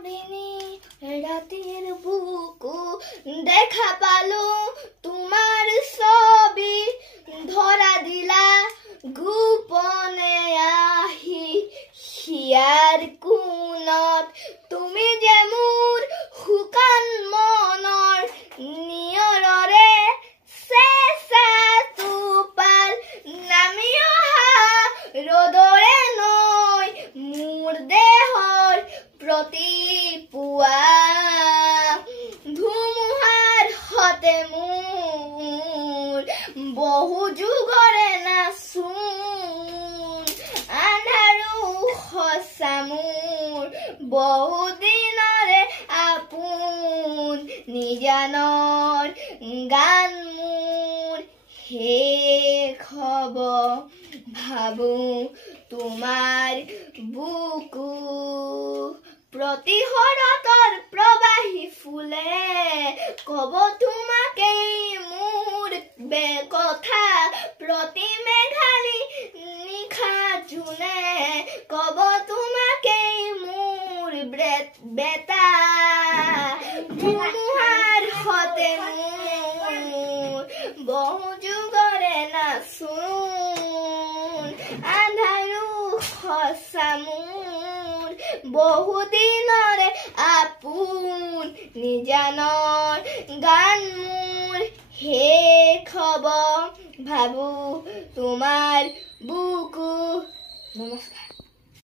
ভাবিনি ৰাতেৰ বুকু দেখা পালো তোমাৰ ছবি ধৰা দিলা গোপনে আহি হিয়াৰ কোণত তুমি যে মোৰ শুকান মনৰ নিয়ৰৰে চেঁচা টোপাল নামি অহা ৰ'দৰে নৈ মোৰ দেহৰ প্ৰতি পুৱা ধুমুহাৰ হতে মোৰ বহু যুগৰে নাচোন আন্ধাৰো সঁচা মোৰ বহু দিনৰে আপোন নিজানৰ গান মোৰ শেষ হ'ব ভাবো তোমাৰ বুকু প্ৰতিহৰতৰ প্ৰবাহী ফুলে কব তোমাকেই মোৰ কথা প্ৰতি মেঘালী নিশা জোনে কব তোমাকেই মোৰ বেটা ধুমুহাৰ হতে মোৰ বহু যুগৰে নাচোন আন্ধাৰো সঁচা মোৰ বহু দিনৰে আপোন নিজানৰ গান মোৰ শেষ হ'ব ভাবো তোমাৰ বুকু। নমস্কাৰ।